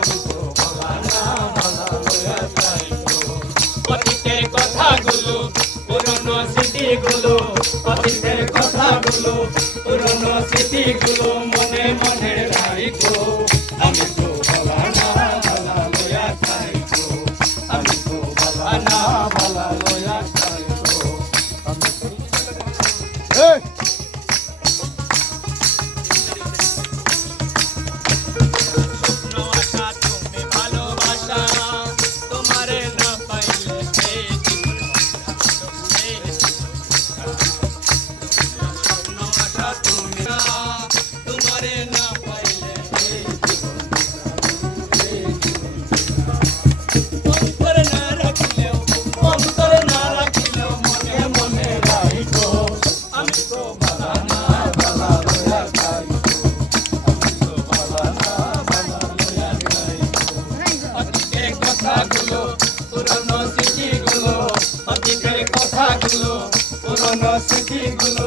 আমি তো ভালা না ভালা লয়া যাইতো অতীতের কথাগুলো পুরনো স্মৃতিগুলো অতীতের কথাগুলো পুরনো স্মৃতিগুলো মনে মনে রাখো আমি তো ভালা না ভালা লয়া যাইতো আমি তো ভালা না ভালা লয়া যাইতো পুরনো স্মৃতিগুলো অতীতের কথাগুলো পুরনো স্মৃতিগুলো